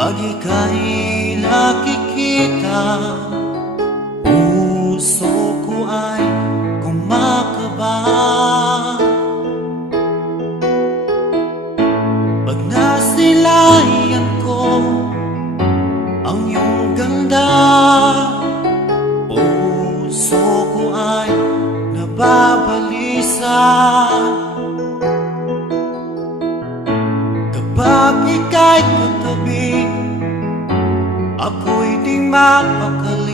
Pag ika'y nakikita, puso ko ay kumakaba. Pag nasilayan ko ang iyong ganda, puso ko ay nababalisa. Kapag ika'y katabi, ako'y di mapakali.